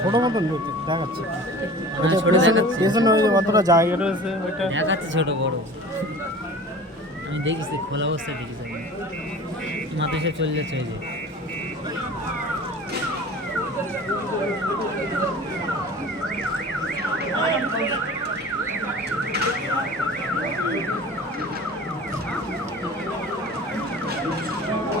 ছোট মতন দেখাচ্ছে, পেছনে ওই অতটা জায়গা রয়েছে ওইটা দেখাচ্ছে ছোট বড়। আমি দেখিস খোলা অবস্থায় দেখিস মাথায় সে চলে যাচ্ছে ওই যে